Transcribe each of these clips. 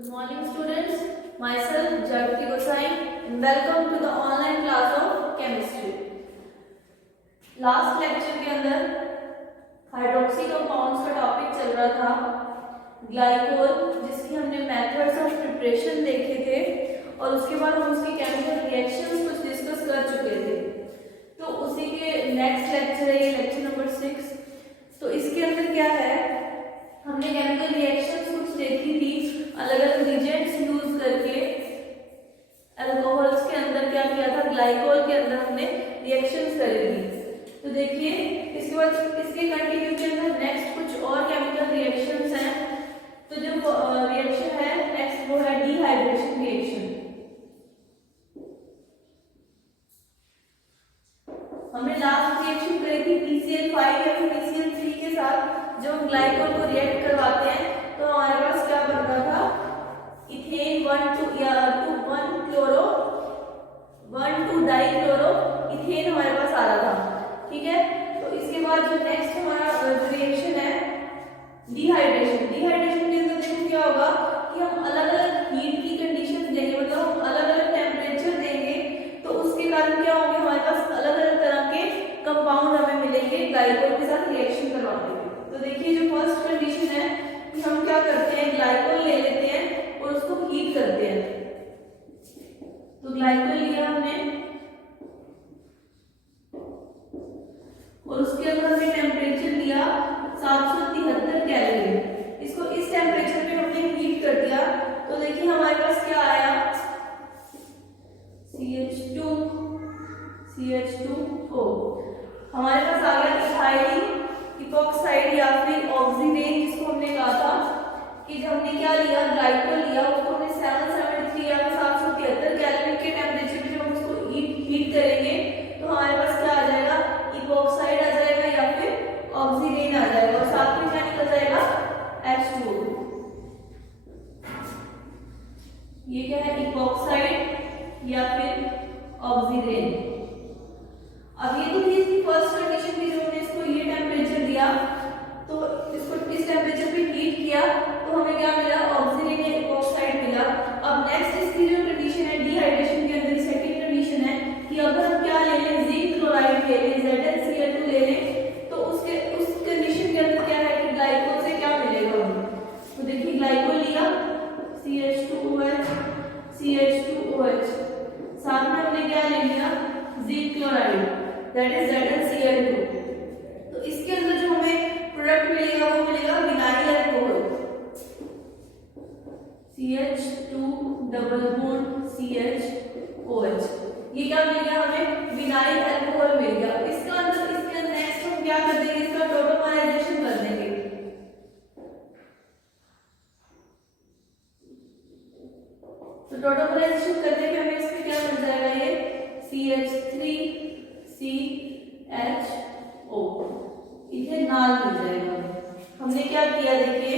Good morning students, myself Jagti Gosai and welcome to the online class of chemistry. Last lecture के अंदर hydroxy compounds का topic चल रहा था glycol, जिसकी हमने मेथड्स ऑफ प्रिपरेशन देखे थे और उसके बाद हम उसकी केमिकल रिएक्शंस कुछ डिस्कस कर चुके थे। तो उसी के नेक्स्ट लेक्चर है ये लेक्चर नंबर 6। तो इसके अंदर क्या है, हमने केमिकल रिएक्शंस कुछ देखी थी अलग अलग रिजेंट्स यूज करके। अल्कोहल्स के अंदर क्या किया था, ग्लाइकोल के अंदर हमने रिएक्शंस करी थी। तो देखिए इसके बाद इसके कंटिन्यू के अंदर नेक्स्ट कुछ और केमिकल रिएक्शंस हैं। तो जो रिएक्शन है नेक्स्ट वो है डिहाइड्रेशन रिएक्शन। हमने लास्ट रिएक्शन करी थी PCl5 या फिर PCl3 के साथ। जब हम ग्लाइकोल को रिएक्ट करवाते हैं तो हमारे पास क्या बन रहा था, इथेन 1,2 डाइक्लोरो इथेन हमारे पास आ रहा था। ठीक है, तो इसके बाद जो नेक्स्ट हमारा रिएक्शन है डिहाइड्रेशन। डिहाइड्रेशन के अंदर देखो क्या होगा कि हम अलग अलग हीट की कंडीशन देंगे, मतलब हम अलग अलग टेम्परेचर देंगे, तो उसके कारण क्या होंगे, हमारे पास अलग अलग तरह के कंपाउंड हमें मिलेंगे ग्लाइकोल के साथ रिएक्शन करवाने में। तो देखिए जो फर्स्ट कंडीशन है कि हम क्या करते हैं, ग्लाइकोल ले लेते हैं और उसको हीट करते हैं। तो ग्लाइकोल लिया हमने और उसके अंदर हमने टेम्परेचर लिया 773 कैलोरी। इसको इस टेम्परेचर पे हमने हीट कर दिया। तो देखिए हमारे पास क्या आया, CH2O। हमारे पास आ गया इथाइल इपॉक्साइड या फिर ऑक्सीडेन, जिसको हमने कहा था कि जब हमने क्या लिया, ग्लाइकोल लिया, उसको हमने 773 या 773 कैलोरी के टेम्परेचर पे जब हम उसको हीट करेंगे तो हमारे पास क्या आ जाएगा, इपॉक्साइड आ जाएगा या फिर ऑक्सीडेन आ जाएगा और साथ में क्या निकल जाएगा, H2O। ये क्या है, इपॉक्साइड या फिर ऑक्सीडेन। अब ये तो थी इसकी फर्स्ट कंडीशन थी, जो हमने इसको ये टेम्परेचर दिया तो इसको इस टेम्परेचर पे हीट किया तो हमें क्या मिला, ऑक्सीजन या इपॉक्साइड मिला। अब नेक्स्ट इसकी जो कंडीशन है डिहाइड्रेशन के अंदर सेकंड कंडीशन है कि अगर हम क्या ले लें, जिंक क्लोराइड ले लें, ZnCl2 ले लें, तो उसके उस कंडीशन के अंदर क्या है कि ग्लाइकोल से क्या मिलेगा हमें। तो देखिए ग्लाइकोल लिया CH2OH CH2OH, साथ में हमने क्या ले लिया, zinc chloride that is ZnCl2। तो इसके अंदर जो हमें प्रोडक्ट मिलेगा वो मिलेगा vinyl alcohol, CH2 double bond CHOH। ये क्या मिल गया हमें, विनाइल अल्कोहल मिल गया। इसके अंदर इसके नेक्स्ट हम क्या कर देंगे, इसका टोटोमराइजेशन कर देंगे। तो टोटोमराइजेशन करने पे हमें इसमें क्या मिल जाएगा, ये CH3CHO इथेनॉल मिल जाएगा। हमने क्या किया, देखिए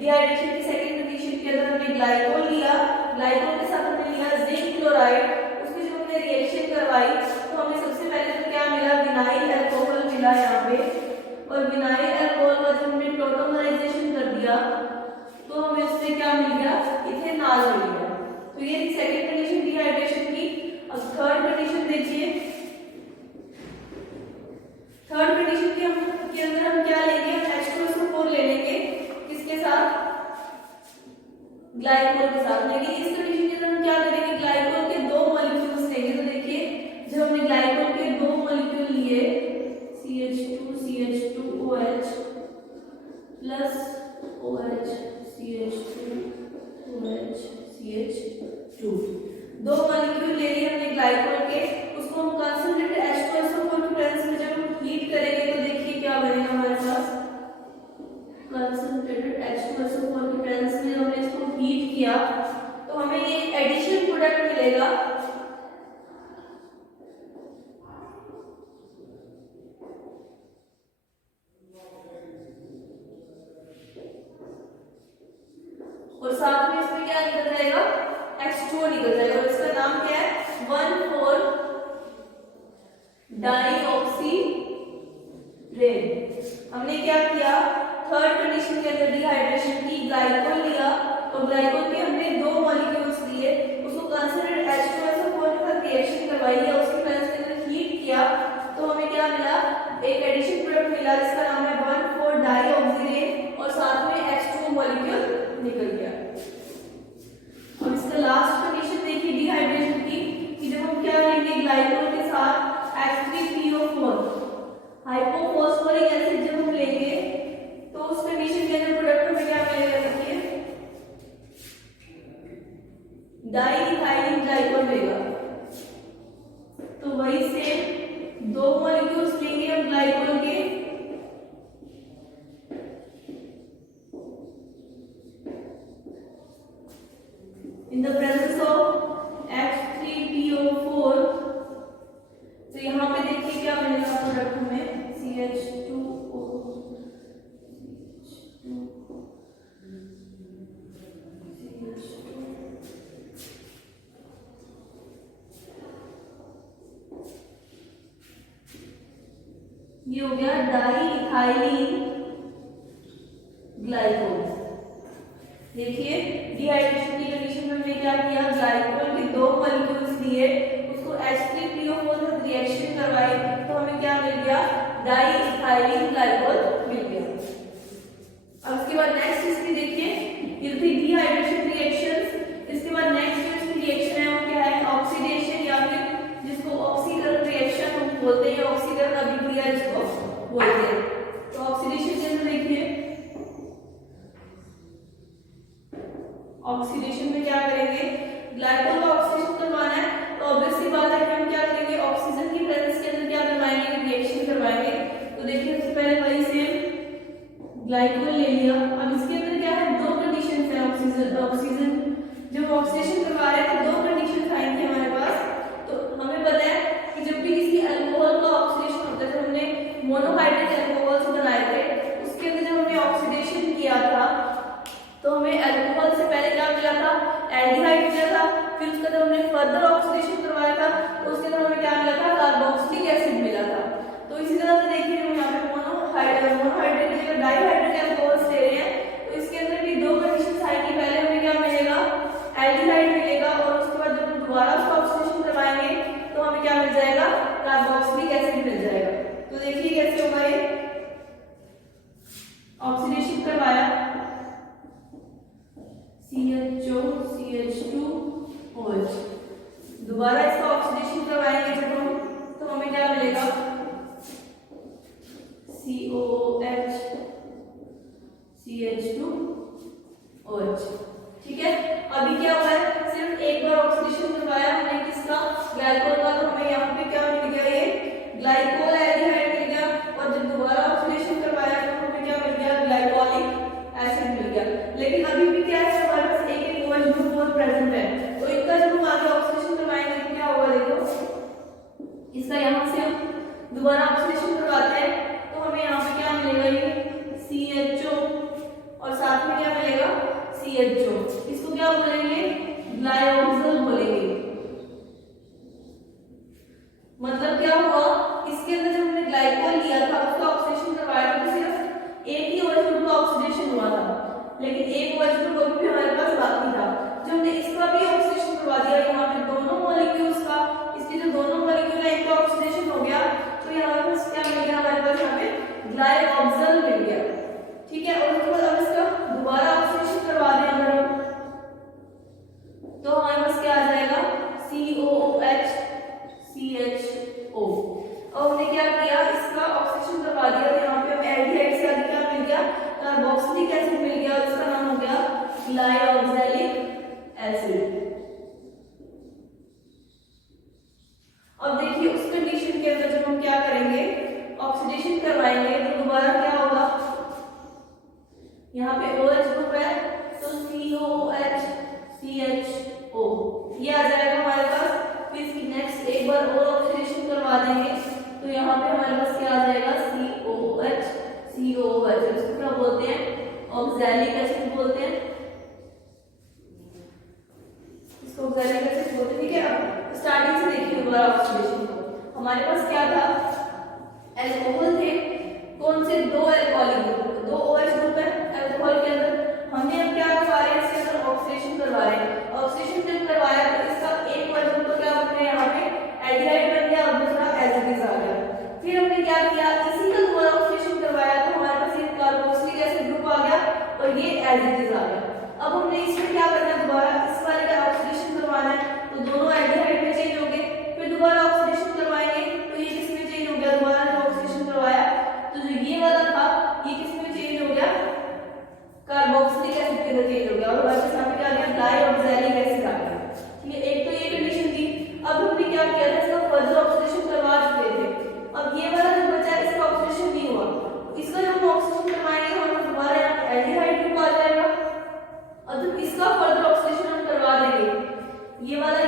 डिहाइड्रेशन की सेकंड कंडीशन के अंदर हमने ग्लाइकोल लिया, ग्लाइकोल के साथ हमने लिया जिंक क्लोराइड, उसकी जो हमने रिएक्शन करवाई तो हमें सबसे पहले तो क्या मिला, विनाइल अल्कोहल मिला यहाँ पे। और विनाइल अल्कोहल का जब हमने टोटोमराइजेशन कर दिया तो हमें उससे क्या मिल गया, इथेनॉल मिल गया। तो ये सेकंड कंडीशन डिहाइड्रेशन की। अब थर्ड कंडीशन देखिए, थर्ड कंडीशन के अंदर हम क्या लेंगे, H2SO4 ले लेंगे, किसके साथ, ग्लाइकोल के साथ। लेकिन इस कंडीशन के अंदर हम क्या करेंगे, ग्लाइकोल के 2 मॉलिक्यूल्स लेंगे। तो देखिए जब हमने ग्लाइकोल के 2 मॉलिक्यूल लिए CH2OH plus OH CH2OH CH2, 2 molecule ले लिए हमने ग्लाइकोल के, उसको हम कंसंट्रेटेड H2SO4 की प्रेजेंस में जब हम हीट करेंगे तो देखिए क्या बनेगा हमारे पास, कंसंट्रेटेड H2SO4 की प्रेजेंस में जब हमने इसको हीट किया तो हमें ये एडिशन प्रोडक्ट मिलेगा, और साथ में इसमें क्या निकल जाएगा, H2O निकल जाएगा। और इसका नाम क्या है, 1,4-डाइऑक्सीरेन। हमने क्या किया, थर्ड कंडीशन के अंदर डिहाइड्रेशन की, ग्लाइकोल लिया और ग्लाइकोल पे हमने डाई इथाइलिन ग्लाइकोल मिलेगा। तो वही से दो मॉलिक्यूल्स लेंगे हम ग्लाइकोल के, इन द प्रेजेंस ऑफ H3PO4। तो यहाँ पे देखिए क्या मिलेगा प्रोडक्ट में, CH2O, ये हो गया डाई इथाइलिन ग्लाइकोल। देखिए डिहाइड्रेशन की कंडीशन में हमने क्या किया, ग्लाइकोल के दो मॉलिक्यूल्स लिए, उसको H3PO4 से रिएक्शन करवाई, तो हमें क्या मिल गया, डाई इथाइलिन ग्लाइकोल मिल गया। अब इसके बाद नेक्स्ट इसकी देखिए, ये थी डिहाइड्रेशन रिएक्शंस। इसके बाद नेक्स्ट इसकी रिएक्शन है वो क्या है, ऑक्सीडेशन, या फिर जिसको ऑक्सीकरण रिएक्शन हम बोलते हैं, ऑक्सीकरण अभिक्रिया जिसको बोलते हैं। तो ऑक्सीडेशन के अंदर देखिए, ऑक्सीडेशन में क्या करेंगे, ग्लाइकोल का ऑक्सीडेशन करवाना है, तो ऑब्वियसली बात है कि हम क्या करेंगे, ऑक्सीजन की प्रेजेंस के अंदर क्या करवाएंगे, रिएक्शन करवाएंगे। तो देखिए सबसे पहले वही से ग्लाइकोल ले लिया। अब इसके अंदर क्या है, दो कंडीशंस है, ऑक्सीजन जब ऑक्सीडेशन करवा रहे हैं तो दो कंडीशंस आएंगी हमारे पास। तो हमें पता है कि जब भी किसी अल्कोहल का ऑक्सीडेशन होता है, हमने मोनोहाइड्रेट अल्कोहल्स बनाए थे, उसके अंदर जब हमने ऑक्सीडेशन किया था तो हमें अल्कोहल से पहले क्या मिला था, एल्डिहाइड मिला था, फिर उसके बाद हमने फर्दर ऑक्सीडेशन करवाया था, तो उसके अंदर हमें क्या मिला था, कार्बोक्सिलिक एसिड मिला था। तो इसी तरह से देखिए हम यहाँ पे मोनोहाइड्रेट की जगह डाइहाइड्रेट अल्कोहल्स ले रहे हैं, तो इसके अंदर भी दो कंडीशंस आएंगी, पहले हमें क्या मिलेगा, एल्डिहाइड मिलेगा, और उसके बाद जब हम दोबारा उसका ऑक्सीडेशन करवाएंगे तो हमें क्या मिल जाएगा, कार्बोक्सिलिक एसिड मिल जाएगा। तो देखिए कैसे होगा, ये ऑक्सीडेशन करवाया, CHO CH2OH, दोबारा इसका ऑक्सीडेशन करवाएंगे जब हम, तो हमें क्या मिलेगा, COOH CH2OH। ठीक है, अभी क्या हुआ है, सिर्फ एक बार ऑक्सीडेशन करवाया हमने किसका, ग्लाइकोल का, तो हमें यहाँ पे क्या मिल गया, ये ग्लाइकोल एल्डिहाइड मिल गया, और जब दोबारा ऑक्सीडेशन करवाया तो हमें क्या मिल गया, ग्लाइकोलिक एसिड मिल गया। लेकिन अभी भी क्या है, हमारे पास एक एक OH ग्रुप और प्रेजेंट है, तो इनका जब हम आगे ऑक्सीडेशन करवाएंगे तो क्या होगा, देखो इसका यहाँ से हम दोबारा ऑक्सीडेशन करवाते हैं तो हमें यहाँ पे क्या मिलेगा, ये CHO, और साथ में क्या मिलेगा, CHO। इसको क्या बोलेंगे, ग्लाइओक्सिल बोलेंगे। मतलब क्या हुआ, इसके अंदर जब हमने ग्लाइकोल लिया था, उसका ऑक्सीडेशन करवाया था, तो सिर्फ एक ही OH ग्रुप का ऑक्सीडेशन हुआ था, लेकिन एक OH ग्रुप अभी भी हमारे पास बाकी था। जब हमने इसका भी ऑक्सीडेशन करवा दिया, यहाँ पे दोनों मॉलिक्यूल्स का, इसके जो दोनों मॉलिक्यूल है इनका ऑक्सीडेशन हो गया, तो यहाँ पर क्या मिल गया, हमारे पास यहाँ पे ग्लाइओक्सिल मिल गया। ठीक है, और उसके बाद अब इसका दोबारा ऑक्सीडेशन करवा दें अगर हम, तो हमारे पास क्या आ जाएगा, COOH CHO। और हमने क्या किया, इसका ऑक्सीडेशन करवा दिया, तो यहाँ पे हमें एल्डिहाइड से आगे क्या मिल गया, कार्बोक्सिलिक एसिड मिल गया, और इसका नाम हो गया ग्लाइओक्सिलिक एसिड। अब देखिए उस कंडीशन के अंदर जब हम क्या करेंगे, ऑक्सीडेशन करवाएंगे, तो दोबारा क्या होगा, यहाँ पे OH ग्रुप है, तो COOH CHO ये आ जाएगा हमारे पास। फिर इसकी नेक्स्ट एक बार और ऑक्सीडेशन करवा देंगे, तो यहाँ पे हमारे पास क्या आ जाएगा, COOH इसको क्या बोलते हैं, ऑक्सैलिक एसिड बोलते हैं, इसको ऑक्सैलिक एसिड बोलते हैं। ठीक है, अब स्टार्टिंग से देखिए दोबारा ऑक्सीडेशन को, हमारे पास क्या था, अल्कोहल थे, कौन से, दो अल्कोहलिक ग्रुप, दो OH ग्रुप है अल्कोहल के अंदर, हमने अब क्या करवा रहे हैं, इसके अंदर ऑक्सीडेशन करवा रहे हैं। ऑक्सीडेशन जब करवाया तो इसका एक OH ग्रुप तो क्या बन गया, यहाँ पे एल्डिहाइड बन गया, और दूसरा एसिड आ गया। फिर हमने क्या किया, इसी का दोबारा ऑक्सीडेशन करवाया, तो हमारे पास ये कार्बोक्सिलिक एसिड ग्रुप आ गया, और ये एसिड आ गया। अब हमने इसमें क्या करना है, दोबारा इस वाले का ऑक्सीडेशन करवाना है, तो दोनों एल्डिहाइड में चेंज हो गए, फिर दोबारा ऑक्सीडेशन करवाएंगे, तो ये किसमें चेंज हो गया, दोबारा जो ऑक्सीडेशन करवाया, तो जो ये वाला था ये किसमें चेंज हो गया, कार्बन फर्दर ऑक्सीडेशन हम करवा देंगे। ये वाला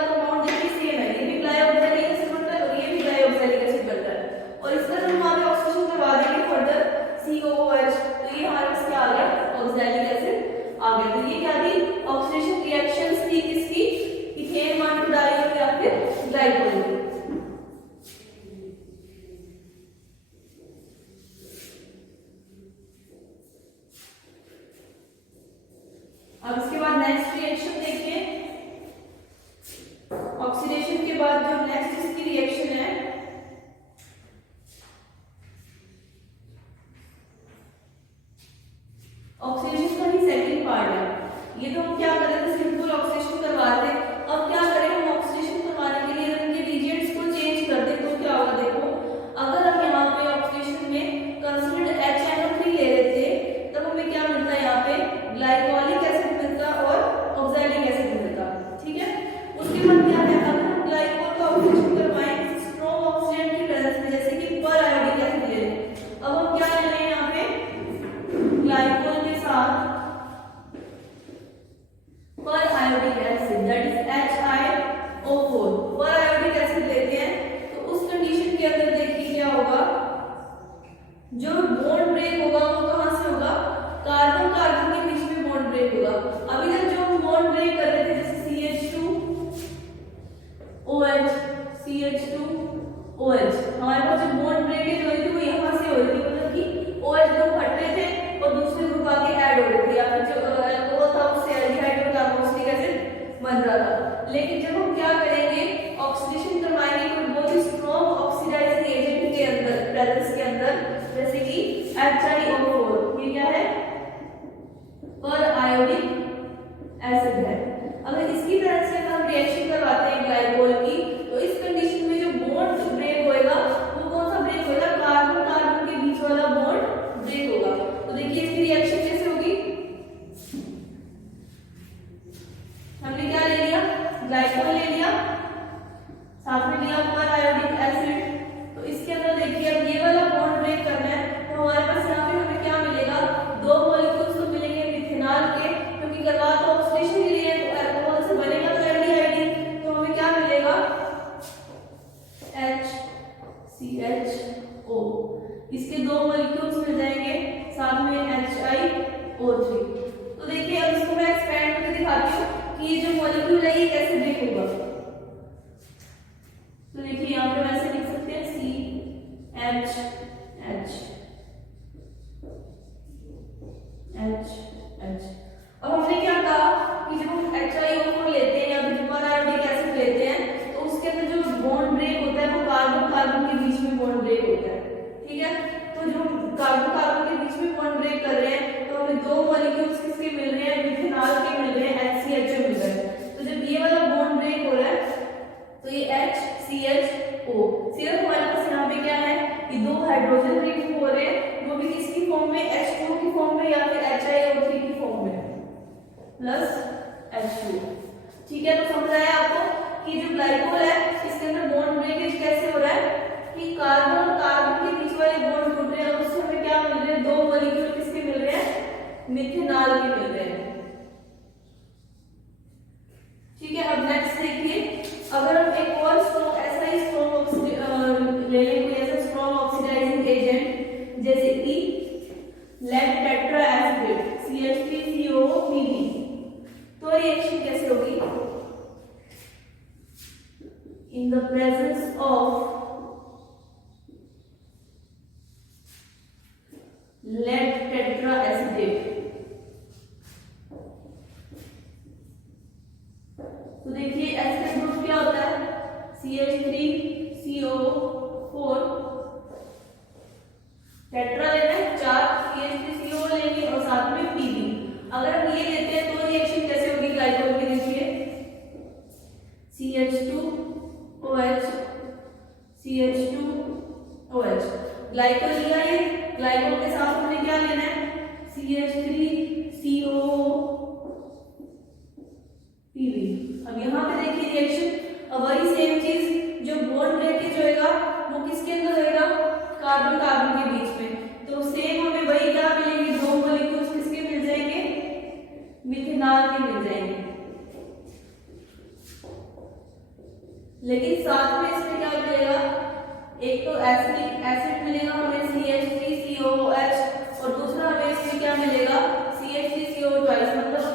कंपाउंड देखिए सेम है, ये भी ग्लाइकोलिक एसिड बनता है और ये भी ग्लाइकोलिक एसिड बनता है, और इसका जब हम आगे ऑक्सीडेशन करवा देंगे फर्दर COOH, तो ये हमारे पास क्या आ गया, ऑक्सैलिक एसिड आ गया। तो ये क्या थी, ऑक्सीडेशन रिएक्शंस थी किसकी, इथेन 1 टू डाइईन या फिर ग्लाइकोल। अब इसके बाद नेक्स्ट रिएक्शन देखिए, ऑक्सीडेशन के बाद जो नेक्स्ट इसकी रिएक्शन है, ऑक्सीडेशन का ही सेकंड पार्ट है। ये तो हम क्या कर रहे थे, सिंपल ऑक्सीडेशन करवाते, अब क्या करें हम ऑक्सीडेशन करवाने के लिए इनके रिएजेंट्स को चेंज कर दें, तो क्या होगा देखो, अगर हम यहाँ पे ऑक्सीडेशन में कंसर्न्ड HNO3 ले लेते तब हमें क्या मिलता है, यहाँ पे ग्लाइकोलिक एसिड मिलता और ऑक्सैलिक एसिड मिलता, ठीक है। उसके बाद क्या है, अगर हम ग्लाइकोल का ऑक्सीडेशन करवाएं स्ट्रॉन्ग ऑक्सीडेंट की प्रेजेंस में, जैसे कि पर आयोडिक एसिड ले लें, अब हम क्या ले लें यहाँ पे ग्लाइकोल के साथ पर iodic acid, that is HiO4, पर आयोडिक एसिड लेते हैं, तो उस कंडीशन के अंदर देखिए क्या होगा, जो बॉन्ड ब्रेक होगा वो कहां से होगा, कार्बन कार्बन के बीच में बॉन्ड ब्रेक होगा। अभी तक जो हम बॉन्ड ब्रेक कर रहे थे जैसे CH2OH, CH2OH, हमारे पास जो बॉन्ड ब्रेकेज हो रही थी वो यहाँ से हो रही थी, मतलब कि OH ग्रुप हट रहे थे और दूसरे ग्रुप आके ऐड हो रहे थे, या फिर जो अल्कोहल था उससे एल्डिहाइड और कार्बोक्सिलिक एसिड बन रहा था। लेकिन जब हम क्या करेंगे, ऑक्सीडेशन करवाएंगे तो बहुत ही स्ट्रॉन्ग ऑक्सीडाइजिंग एजेंट के अंदर, प्रेजेंस के अंदर, जैसे कि HiO4, ये क्या है, पर आयोडिक एसिड है। अगर इसकी प्रेजेंस में हम रिएक्शन करवाते हैं ग्लाइकोल की, तो इस कंडीशन में जो बॉन्ड ब्रेक होएगा वो कौन सा ब्रेक होएगा, कार्बन कार्बन के बीच वाला बॉन्ड ब्रेक होगा। तो देखिए इसकी रिएक्शन कैसे होगी, हमने क्या ले लिया, ग्लाइकोल ले लिया, साथ में लिया पर आयोडिक एसिड, तो इसके अंदर देखिए अब ये वाला बॉन्ड ब्रेक करना है, तो हमारे पास यहाँ पे हमें क्या मिलेगा, दो मॉलिक्यूल्स तो मिलेंगे मिथेनॉल के, क्योंकि करवा तो ऑक्सीडेशन के लिए, तो अल्कोहल से बनेगा तो एल्डिहाइड, तो हमें क्या मिलेगा HCHO, इसके दो मॉलिक्यूल्स मिल जाएंगे, साथ में HiO3। तो देखिए अब इसको मैं एक्सपेंड करके दिखाती हूँ कि ये जो मॉलिक्यूल है ये कैसे ब्रेक होगा। तो देखिए यहाँ पे वैसे लिख सकते हैं CHH। अब हमने क्या कहा कि जब हम HiO4 लेते हैं या पर आयोडिक एसिड लेते हैं, तो उसके अंदर जो बॉन्ड ब्रेक होता है वो कार्बन कार्बन के बीच में बॉन्ड ब्रेक होता है, ठीक है। तो जो कार्बन कार्बन के बीच में बॉन्ड ब्रेक कर रहे हैं, तो हमें दो मॉलिक्यूल्स किसके मिल रहे हैं, मिथेनॉल के मिल रहे हैं, HCHO मिल रहा है। तो जब ये वाला बॉन्ड ब्रेक हो रहा है तो ये HCHO, सिर्फ हमारे पास यहाँ पे क्या है, ये दो हाइड्रोजन रिंग हो रहे हैं, वो भी किसकी फॉर्म में, H2 की फॉर्म में या फिर HiO3 की फॉर्म में प्लस H2, ठीक है। तो समझ आया आपको कि जो ग्लाइकोल है इसके अंदर बॉन्ड ब्रेकेज कैसे हो रहा है कि कार्बन और कार्बन के बीच वाले बॉन्ड टूट रहे हैं, और उससे हमें क्या मिल रहे हैं, दो मॉलिक्यूल किसके मिल रहे हैं, मिथेनॉल के मिल रहे हैं, ठीक है। अब नेक्स्ट देखिए, अगर हम एक और स्ट्रॉन्ग ऐसा ही स्ट्रॉन्ग ले लें, कोई ऐसा स्ट्रॉन्ग ऑक्सीडाइजिंग एजेंट जैसे कि लेड टेट्रा एसिड CH3COPB, तो रिएक्शन कैसे होगी, in the presence of lead tetra acid, तो देखिए एसिड ग्रुप क्या होता है, CH3CO4, टेट्रा लेना है 4 CH3CO लेंगे और साथ में Pb। अगर हम ये लेते हैं तो रिएक्शन कैसे होगी ग्लाइकोल की, देखिए CH2OH CH2OH, ग्लाइकोल लिया, ये ग्लाइकोल के साथ हमें क्या लेना है, CH3COPb। अब यहाँ पे देखिए रिएक्शन, अब वही सेम चीज, जो बॉन्ड ब्रेकेज होएगा वो किसके अंदर होएगा, कार्बन कार्बन के बीच में, तो सेम हमें वही क्या मिलेंगे, दो मॉलिक्यूल्स किसके मिल जाएंगे, मिथेनॉल फिनाल के मिल जाएंगे, लेकिन साथ में इसमें क्या मिलेगा, एक तो एसिडिक एसिड मिलेगा हमें CH3COOH, और दूसरा हमें इसमें क्या मिलेगा CH3CO ट्वाइस, मतलब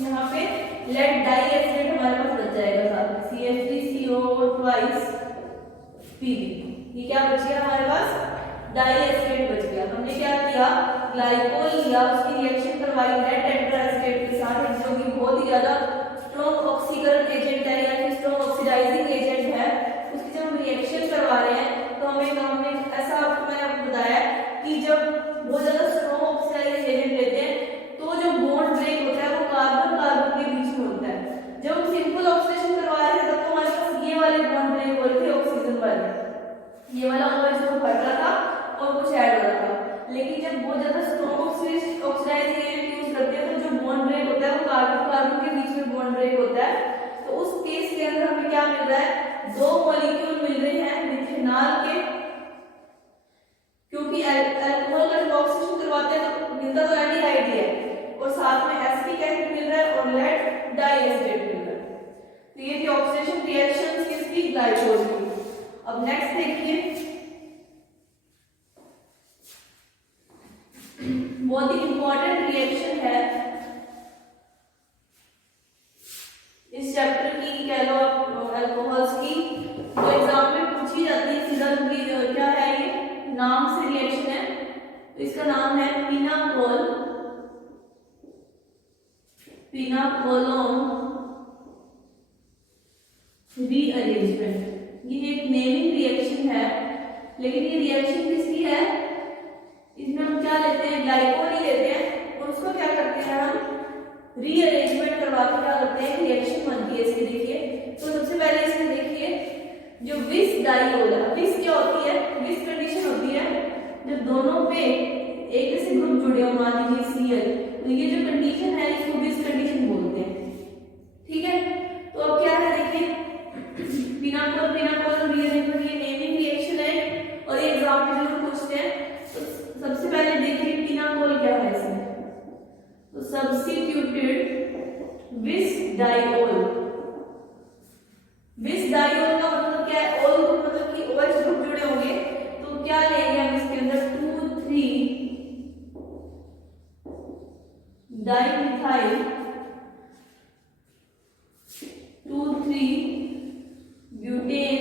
यहाँ पे लेड डाई एसिड हमारे पास बच जाएगा साथ में CH3CO ट्वाइस Pb। ये क्या बच गया हमारे पास, डाई एसिड बच गया। हमने क्या किया, ग्लाइकोल लिया, उसकी रिएक्शन करवाई लेड टेट्राएसिटेट के साथ, जो कि बहुत ही ज्यादा स्ट्रॉन्ग ऑक्सीकरण एजेंट है या फिर स्ट्रॉन्ग ऑक्सीडाइजिंग एजेंट है। उसकी जब हम रिएक्शन करवा रहे हैं तो हमने ऐसा आपको मैंने आपको बताया कि जब बहुत ज्यादा स्ट्रॉन्ग ऑक्सीडाइजिंग एजेंट लेते हैं तो जो बॉन्ड ब्रेक होता है वो कार्बन कार्बन के बीच में होता है। जब हम सिंपल ऑक्सीडेशन करवा रहे थे तब तो हमारे पास ये वाले बॉन्ड ब्रेक हो रहे थे ऑक्सीजन वाले, ये वाला OH फट रहा था और कुछ ऐड हो रहा था। लेकिन जब बहुत ज्यादा स्ट्रॉन्ग ऑक्सीडाइजिंग एजेंट यूज करते हैं तो जो बॉन्ड ब्रेक होता है वो कार्बन कार्बन के बीच में बॉन्ड ब्रेक होता है। तो उस केस के अंदर हमें क्या मिल रहा है, दो मॉलिक्यूल मिल रहे हैं मिथेनॉल के, क्योंकि अल्कोहल का जब ऑक्सीडेशन करवाते हैं तो मिलता तो एल्डिहाइड ही है, और साथ में एसिटिक एसिड मिल रहा है और लेड डाई एसिड मिल रहा है। तो ये थी ऑक्सीडेशन रिएक्शंस किसकी, ग्लाइकोल की। अब नेक्स्ट देखिए, बहुत ही इंपॉर्टेंट रिएक्शन है इस चैप्टर की, कह लो अल्कोहल्स की, जो एग्जाम में पूछी जाती है सीधा। क्या है ये, नाम से रिएक्शन है, तो इसका नाम है पिनाकोल, पिनाकोलोन रीअरेंजमेंट। ये एक नेमिंग रिएक्शन है, लेकिन ये रिएक्शन किसकी है, इसमें हम क्या लेते हैं, ग्लाइकोल ही लेते हैं, और उसको क्या करते हैं हम रीअरेंजमेंट करवा के क्या करते हैं, रिएक्शन बनती है इसकी। देखिए तो सबसे पहले इसमें देखिए जो विस डाइओल है, विस क्या होती है, विस कंडीशन होती है जब दोनों पे एक ऐसे ग्रुप जुड़े हो, मान लीजिए Cl, तो ये जो कंडीशन है इसको विस कंडीशन बोलते हैं, ठीक है। तो अब क्या है देखिए, पिनाकोल पिनाकोल रीअरेंजमेंट ये नेमिंग रिएक्शन है और ये एग्जाम में जरूर पूछते हैं। तो सबसे पहले देखिए पिनाकोल क्या है इसमें, तो सब्स्टिट्यूटेड विस डाइओल। विस डाइओल का मतलब क्या है, ओल ग्रुप मतलब कि OH ग्रुप जुड़े होंगे, तो क्या लेंगे हम इसके अंदर 2,3 डाइमिथाइल 2,3 ब्यूटेन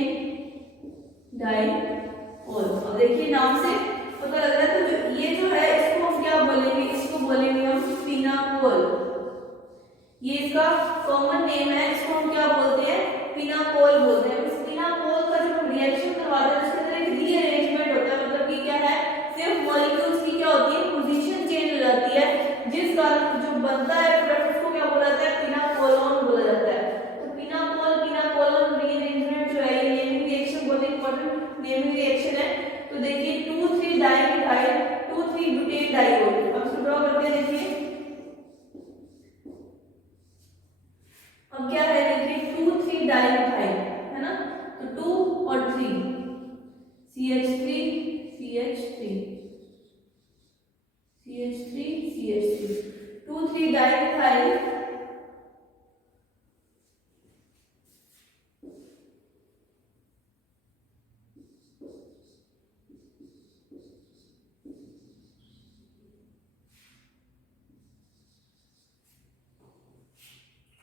डाइओल। अब देखिए नाम से पता लग रहा है, तो जो ये जो है इसको हम क्या बोलेंगे, इसको बोलेंगे हम पिनाकोल। ये इसका कॉमन नेम है, इसको हम क्या बोलते हैं, पिनाकोल बोलते हैं। इस पिनाकोल का जब रिएक्शन करवाते हैं उसके अंदर एक रीअरेंजमेंट होता है, मतलब कि क्या है, सिर्फ मॉलिक्यूल्स की क्या होती है, पोजीशन चेंज हो जाती है, जिस कारण जो बनता है प्रोडक्ट उसको क्या बोला जाता है, पिनाकोलोन बोला जाता है। तो पिनाकोल पिनाकोलोन रीअरेंजमेंट जो है ये नेमिंग रिएक्शन बहुत इंपॉर्टेंट नेमिंग रिएक्शन है। तो देखिए 2,3 डाइमिथाइल 2,3 ब्यूटेन डाइओल। अब इसको ड्रॉ करते हैं, देखिए अब क्या है, देखिए 2,3 डाइमिथाइल है ना, तो 2 और 3 CH3 CH3 CH3 CH3 2,3 dimethyl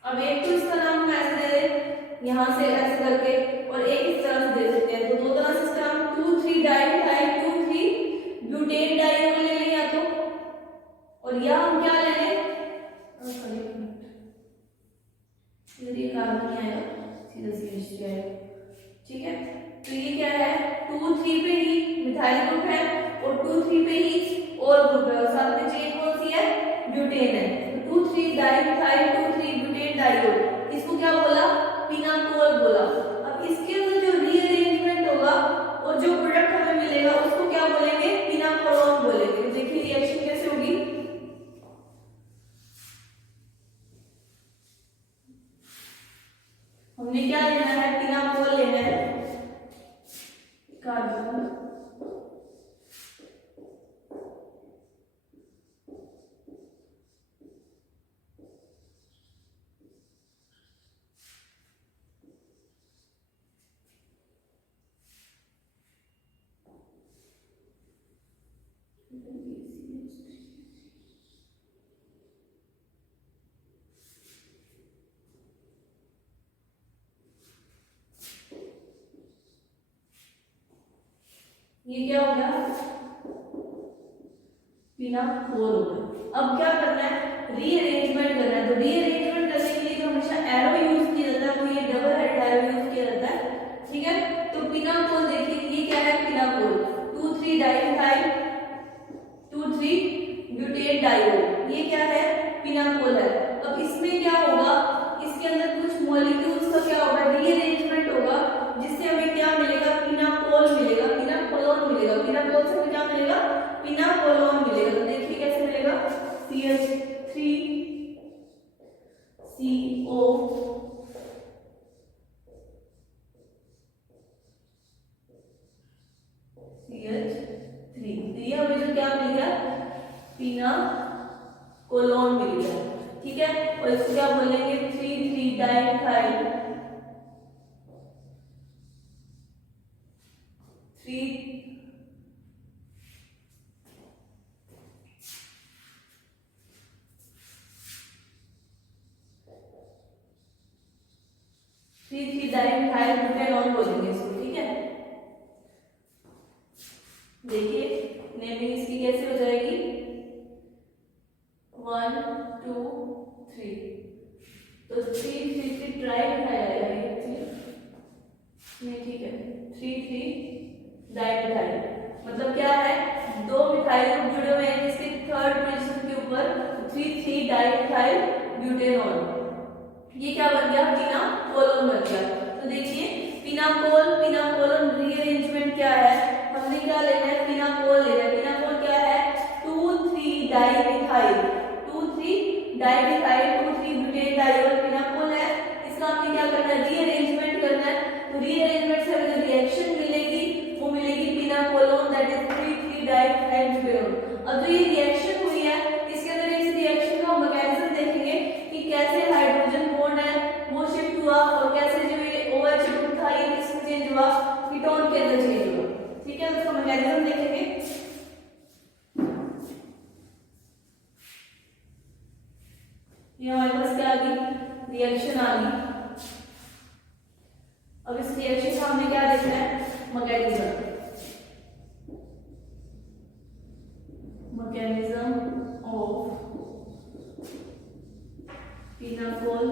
अब एक तो इसका नाम हम ऐसे दे दें यहाँ से ऐसे करके, और एक इस तरह से दे सकते हैं, तो दो तरह से इसका नाम 2,3 डाइमिथाइल 2,3 ब्यूटेन डाइओल ले लें या तो, और या हम क्या ले लें, ये कार्बन नहीं आएगा, सीधा CH3 आएगा, ठीक है। तो ये क्या है, 2,3 पे ही मिथाइल ग्रुप है और 2,3 पे ही और ग्रुप है, और साथ में चेन कौन सी है, ब्यूटेन है। 2,3 डाइमिथाइल 2,3 ब्यूटेन डाइओल, इसको क्या बोला, पिनाकोल बोला। अब इसके अंदर जो रीअरेंजमेंट होगा और जो प्रोडक्ट हमें मिलेगा उसको क्या बोलेंगे, पिनाकोलोन बोलेंगे। तो देखिए रिएक्शन कैसे होगी, हमने क्या लेना है, पिनाकोल लेना है, कार्बन ये क्या हो गया, पिनाकोल हो गया। अब क्या करना है, रीअरेंजमेंट करना है। तो रीअरेंजमेंट करने के लिए जो हमेशा एरो यूज किया जाता है वो ये डबल हेडेड एरो यूज किया जाता है, ठीक है। तो पिनाकोल देखिए ये क्या है, पिनाकोल 2,3 डाइमिथाइल 2,3 ब्यूटेन डाइओल, ये क्या है, पिनाकोल है। अब इसमें क्या होगा, इसके अंदर कुछ मॉलिक्यूल्स का क्या होगा, रीअरेंजमेंट होगा, जिससे हमें क्या मिलेगा, पिनाकोल मिलेगा, पिनाकोलोन मिलेगा। पिनाकोल से हमें क्या मिलेगा, पिनाकोलोन मिलेगा। तो देखिए कैसे मिलेगा, CH3 CO CH3, तो ये हमें जो क्या मिल गया, पिनाकोलोन मिल गया, ठीक है। और इसको क्या बोलेंगे, 3,3 डाइमिथाइल 3,3 डाइमिथाइल ब्यूटेनॉल बोलेंगे इसको, ठीक है। देखिए नेमिंग इसकी कैसे हो जाएगी, 1 2 3, तो 3,3 ट्राइमिथाइल आएगा ये, नहीं ठीक है, 3,3 डाइमिथाइल, मतलब क्या है, दो मिथाइल ग्रुप जुड़े हुए हैं इसके थर्ड पोजीशन के ऊपर, 3,3 डाइमिथाइल ब्यूटेनॉल, ये क्या बन गया, पिनाकोलोन बन गया। तो देखिए पिनाकोल, पिनाकोलोन रीअरेंजमेंट क्या है, हमने क्या लेना है, पिनाकोल लेना है। पिनाकोल क्या है, 2,3 dimethyl 2,3 dimethyl 2,3 butane diol pinacol है। इसका हमने क्या करना है, रीअरेंजमेंट करना है। तो रीअरेंजमेंट से हमें जो रिएक्शन मिलेगी वो मिलेगी पिनाकोलोन, दैट इज 3,3 डाइमिथाइल ब्यूटेनॉल। अब जो ये रिएक्शन हुई है, इसके अंदर इस रिएक्शन का मैकेनिज्म देखेंगे कि कैसे हाइड्रोजन बॉन्ड है वो शिफ्ट हुआ और कैसे जो ये OH ग्रुप था ये किसमें चेंज हुआ, कीटोन के अंदर चेंज हुआ, ठीक है। उसका मैकेनिज्म देखेंगे, ये हमारे पास क्या आ गई, रिएक्शन आ गई। अब इस रिएक्शन का हमने क्या देखना है, mechanism, mechanism of pinacol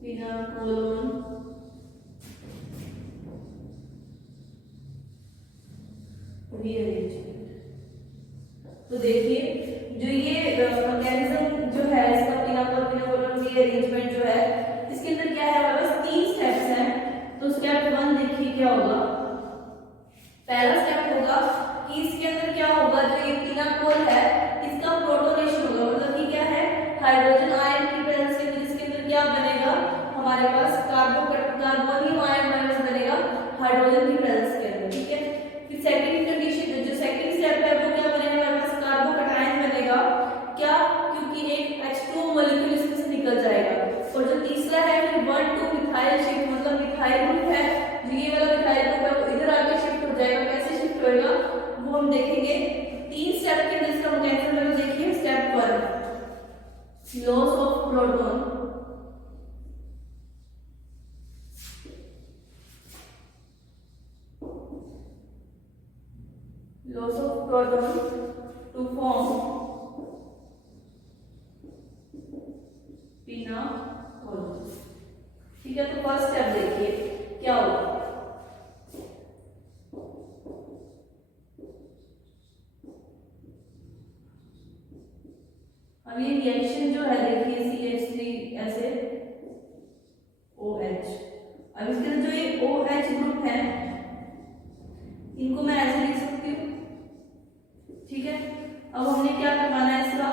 pinacolone rearrangement. तो देखिए जो ये मैकेनिज्म जो है इसका पिनाकोलोन रीअरेंजमेंट जो है, इसके अंदर क्या है, हमारे पास 3 स्टेप्स हैं। तो स्टेप 1 देखिए क्या होगा, पहला स्टेप होगा कि इसके अंदर क्या होगा, जो ये पिनाकोल है इसका प्रोटोनेशन होगा, मतलब कि क्या है, हाइड्रोजन आयन की प्रेजेंस के अंदर इसके अंदर क्या बनेगा, हमारे पास कार्बोनियम आयन हमारे पास बनेगा हाइड्रोजन की प्रेजेंस के अंदर, ठीक है। फिर सेकंड कंडीशन, जो सेकंड स्टेप है वो क्या बनेगा, हमारे पास कार्बोकैटायन बनेगा, क्या, क्योंकि एक H2 मॉलिक्यूल इसमें से निकल जाएगा। और जो तीसरा है फिर 1,2 मिथाइल शिफ्ट, मतलब मिथाइल ग्रुप है, जो ये वाला मिथाइल ग्रुप है वो इधर आके शिफ्ट हो जाएगा। कैसे शिफ्ट होएगा वो हम देखेंगे। 3 स्टेप के अंदर इसका मैकेनिज्म देखिए। Step 1 loss of proton, loss of proton to form पिनाकोलोन, ठीक है। तो फर्स्ट स्टेप देखिए क्या होगा, अब ये रिएक्शन जो है देखिए CH3 ऐसे OH, अब इसके अंदर जो ये OH ग्रुप है इनको मैं ऐसे लिख सकती हूँ, ठीक है। अब हमने क्या करवाना है, इसका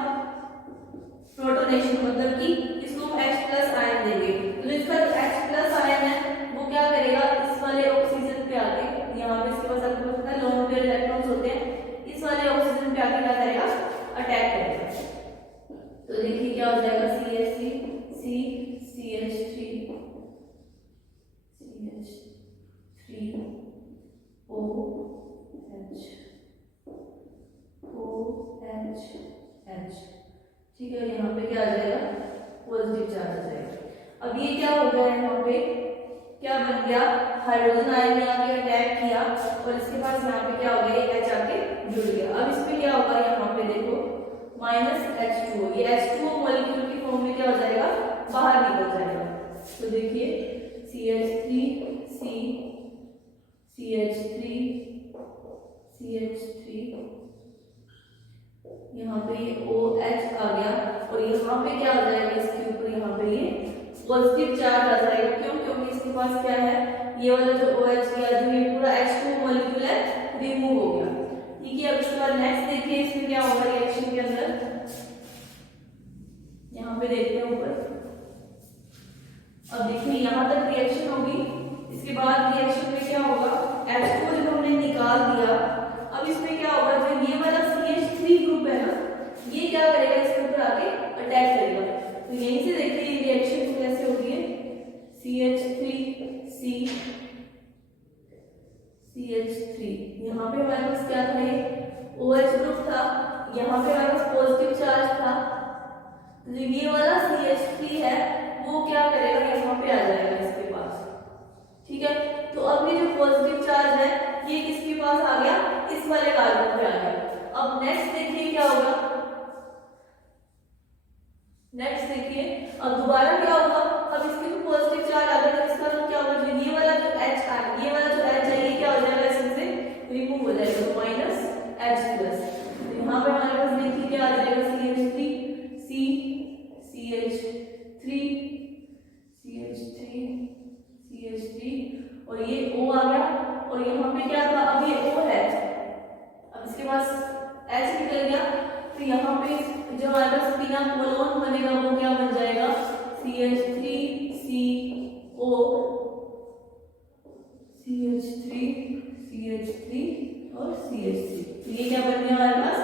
प्रोटोनेशन, मतलब कि इसको हम H+ आयन देंगे। तो जो इसका H+ आयन है वो क्या करेगा, इस वाले ऑक्सीजन पे आके, यहाँ पे इसके पास आपको पता है लोन पेयर इलेक्ट्रॉन्स होते हैं, इस वाले ऑक्सीजन पे आके क्या करेगा, अटैक करेगा। तो देखिए क्या हो जाएगा, CH3 CH3 OH, ठीक है। यहाँ पे क्या आ जाएगा, पॉजिटिव चार्ज आ जाएगा। अब ये क्या हो गया है, यहाँ पे क्या बन गया, हाइड्रोजन आयन ने आके अटैक किया और इसके पास यहाँ पे क्या हो गया, H आके जुड़ गया। अब इसमें क्या होगा, यहाँ पे देखो -H2O, ये H2O मॉलिक्यूल की फॉर्म में क्या हो जाएगा, बाहर निकल जाएगा। तो देखिए CH3 CH3 CH3, यहाँ पे ये OH आ गया और यहाँ पे क्या हो जाएगा, इसके ऊपर यहाँ पे ये पॉजिटिव चार्ज आ जाएगा। क्यों, क्योंकि इसके पास क्या है, ये वाला जो OH किया, जो ये पूरा H2 मॉलिक्यूल है, रिमूव हो गया। ठीक है, अब इसके बाद नेक्स्ट देखिए इसमें क्या होगा रिएक्शन के अंदर, यहाँ पे देखते हैं ऊपर। अब देखिए यहाँ तक रिएक्शन होगी, इसके बाद रिएक्शन में क्या होगा, H2 जब हमने निकाल दिया, अब इसमें क्या होगा, जो ये वाला CH3 ग्रुप है ना, ये क्या करेगा, इसके ऊपर आके अटैक करेगा। तो यहीं से देखिए रिएक्शन कैसे होती है, CH3 यहाँ पे हमारे पास क्या था, ये OH ग्रुप था, यहाँ पे हमारे पास पॉजिटिव चार्ज था। तो ये वाला CH3 है वो क्या करेगा, यहाँ पे आ जाएगा इसके पास। ठीक है, तो अब ये जो पॉजिटिव चार्ज है ये किसके पास आ गया, इस वाले कार्बन पे आ गया। अब नेक्स्ट देखिए क्या होगा, नेक्स्ट देखिए अब दोबारा क्या होगा, अब इसके तो पॉजिटिव चार्ज आ गया, इसका तो क्या होगा, जो ये वाला जो H है, ये वाला जो H है, ये क्या हो जाएगा, इसमें से रिमूव हो जाएगा, -H+। तो यहाँ पे हमारे पास देखिए क्या आ जाएगा, CH3 और ये O आ गया और यहाँ पे क्या था, अब ये O है, अब इसके पास H निकल गया, तो यहाँ पे जो हमारे पास फिनाकोलोन बनेगा वो क्या बन जाएगा, CH3 और CH3, तो ये क्या बन गया हमारे पास,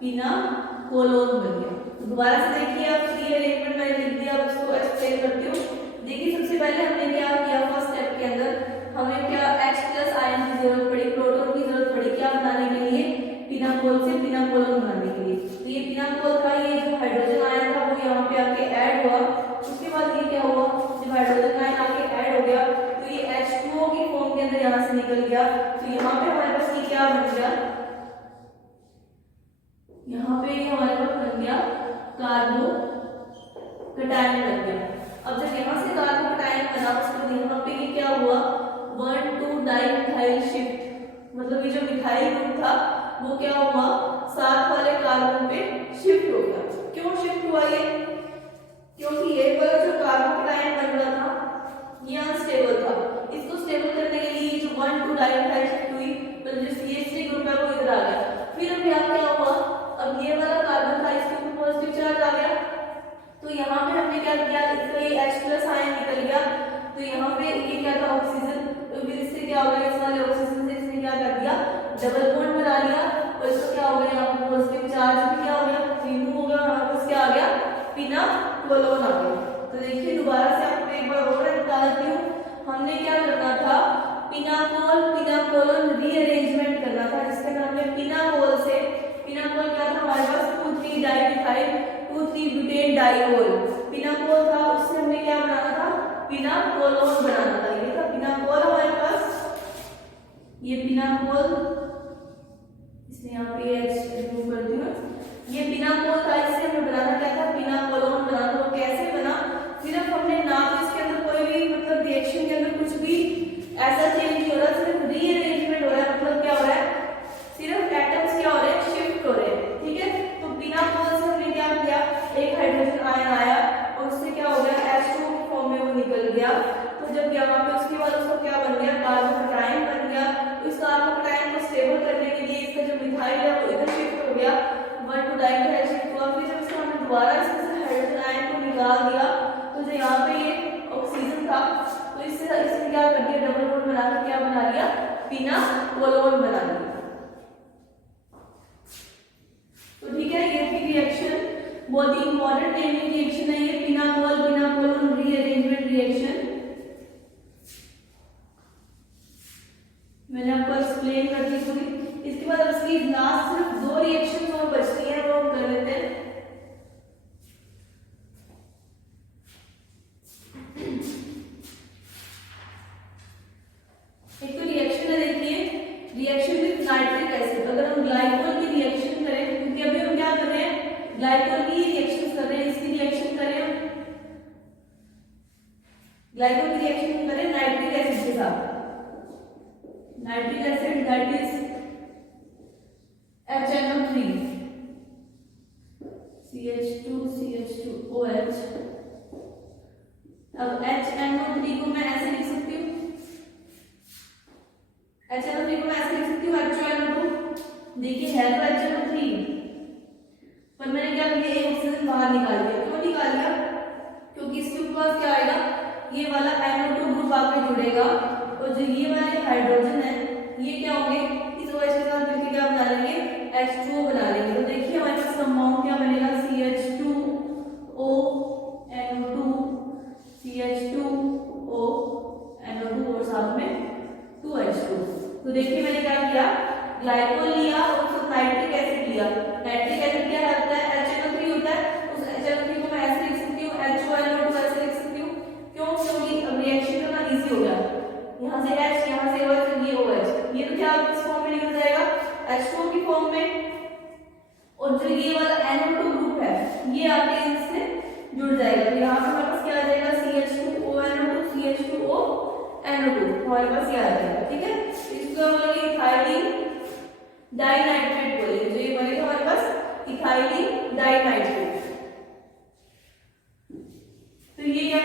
फिनाकोलोन बन गया। तो दोबारा से देखिए आप ये अरेंजमेंट मैंने लिख दिया, अब इसको एक्सप्लेन करती हूँ। देखिए सबसे पहले हमने क्या किया, फर्स्ट स्टेप के अंदर हमें क्या H+ आयन की जरूरत पड़ी, प्रोटॉन की जरूरत पड़ी, क्या बनाने के लिए, फिनाकोल से फिनाकोलोन बनाने के लिए। तो ये फिनाकोल था, ये जो हाइड्रोजन आयन था वो यहाँ पे आके ऐड हुआ। उसके बाद ये क्या हुआ, जब हाइड्रोजन आयन आके ऐड हो गया तो ये H2O की फॉर्म के अंदर यहाँ से निकल गया। तो यहाँ पे हमारे पास ये क्या बन गया, यहाँ पे हमारे पास बन गया कार्बोकैटायन बन गया। अब जब यहाँ से कार्बोकैटायन बना, उसके बाद यहाँ पे ये क्या हुआ, 1,2-डाइमिथाइल शिफ्ट, मतलब ये जो मिथाइल ग्रुप था वो क्या हुआ, साथ वाले कार्बन पे शिफ्ट हो गया। क्यों शिफ्ट हुआ ये, क्योंकि ये वाला जो कार्बोकैटायन बन रहा था ये अनस्टेबल था, इसको स्टेबल करने के लिए जो 1,2-डाइमिथाइल शिफ्ट हुई, मतलब जो CH3 ग्रुप है वो इधर आ गया। फिर अब यहाँ क्या हुआ, अब ये वाला कार्बन था, इसके ऊपर पॉजिटिव चार्ज आ गया, तो यहाँ पे हमने क्या किया, इसका ये H+ आयन निकल गया, तो यहाँ पे ये क्या था, ऑक्सीजन, तो फिर इससे क्या हो गया, इस वाले ऑक्सीजन से इसने क्या कर दिया, डबल बॉन्ड बना लिया और इसको क्या हो गया, यहाँ पे पॉजिटिव चार्ज भी क्या हो गया, रिमूव हो गया और हमारे पास क्या आ गया, फिनाकोलोन आ गया। तो देखिए दोबारा से आपको एक बार और बता देती हूँ, हमने क्या करना था, फिनाकोलोन रीअरेंजमेंट करना था, जिसके नाम हमने फिनाकोल से, फिनाकोल क्या था हमारे पास, 2,3-डाइमिथाइल 2,3-ब्यूटेन डाइकोल, फिनाकोल था, उससे हमने क्या बनाना था, फिनाकोलोन बनाना था। ये था फिनाकोल हमारे पास, ये फिनाकोल, इसने यहाँ पे H रिमूव कर दिया, ये फिनाकोल था, इससे हमें बनाना क्या था, फिनाकोलोन बनाना। तो कैसे बना, सिर्फ हमने ना तो इसके अंदर कोई भी मतलब रिएक्शन के अंदर कुछ भी ऐसा चेंज नहीं हो रहा, सिर्फ रीअरेंजमेंट हो रहा है, मतलब क्या हो रहा है, सिर्फ एटम्स क्या हो रहे हैं, शिफ्ट हो रहे हैं। ठीक है, तो फिनाकोल से हमने क्या किया, एक हाइड्रोजन आयन आया और उससे क्या हो गया, H2 की फॉर्म में वो निकल गया। तो जब यहाँ पे उसके बाद उसका क्या बन गया, कार्बोकैटायन बन गया। तो इस कार्बोकैटायन को स्टेबल करने के लिए इसका जो मिथाइल है वो इधर शिफ्ट हो गया, 1,2-डाइमिथाइल शिफ्ट हुआ। फिर जब इसको हमने दोबारा इसमें से हाइड्रोजन आयन को निकाल दिया, तो जो यहाँ पे ये ऑक्सीजन था, तो इससे क्या कर दिया, डबल बॉन्ड बनाकर क्या बना लिया, फिनाकोलोन बना लिया। तो ठीक है, ये थी रिएक्शन, बहुत ही इंपॉर्टेंट केमिकल रिएक्शन है ये, फिनाकोलोन रीअरेंजमेंट रिएक्शन। मैंने आपको एक्सप्लेन कर दी पूरी। इसके बाद इसकी लास्ट सिर्फ 2 रिएक्शन और बचती है, वो हम कर लेते हैं। ग्लाइकोल की रिएक्शन करें नाइट्रिक एसिड के साथ, nitric acid that is HNO3 CH2OH। अब HNO3 को मैं ऐसे लिख सकती हूँ, HNO3 को मैं ऐसे लिख सकती हूँ HNO2। देखिए है तो HNO3, पर मैंने क्या किया, एक ऑक्सीजन बाहर निकाल दिया। क्यों निकाल दिया? क्योंकि इसके पास क्या आएगा, ये वाला NO2 ग्रुप आके जुड़ेगा और जो ये वाले हाइड्रोजन है ये क्या होंगे, इस OH के साथ मिलकर क्या बना लेंगे, H2O बना लेंगे। तो देखिए हमारे पास कंपाउंड क्या बनेगा, CH2O NO2 CH2O NO2 और साथ में 2H2। तो देखिए मैंने क्या किया, ग्लाइकोल लिया और उसको नाइट्रिक एसिड लिया। नाइट्रिक एसिड क्या होता है, HNO3 होता है। उस HNO3 को मैं ऐसे लिख सकती हूँ, HONO2 ऐसे लिख सकती हूँ। क्यों? क्योंकि अब रिएक्शन करना इजी हो गया, यहाँ से H यहाँ से OH ये OH, ये तो क्या किस फॉर्म में निकल जाएगा, H2O की फॉर्म में। और जो ये वाला NO2 ग्रुप है ये आके इससे जुड़ जाएगा। तो यहाँ पे हमारे पास क्या आ जाएगा, CH2ONO2 CH2ONO2 हमारे पास ये आ जाएगा। ठीक है, इसको हम बोलेंगे इथाइलिन डाइनाइट्रेट बोलेंगे। तो ये बनेगा हमारे पास इथाइलिन डाइनाइट्रेट। तो ये क्या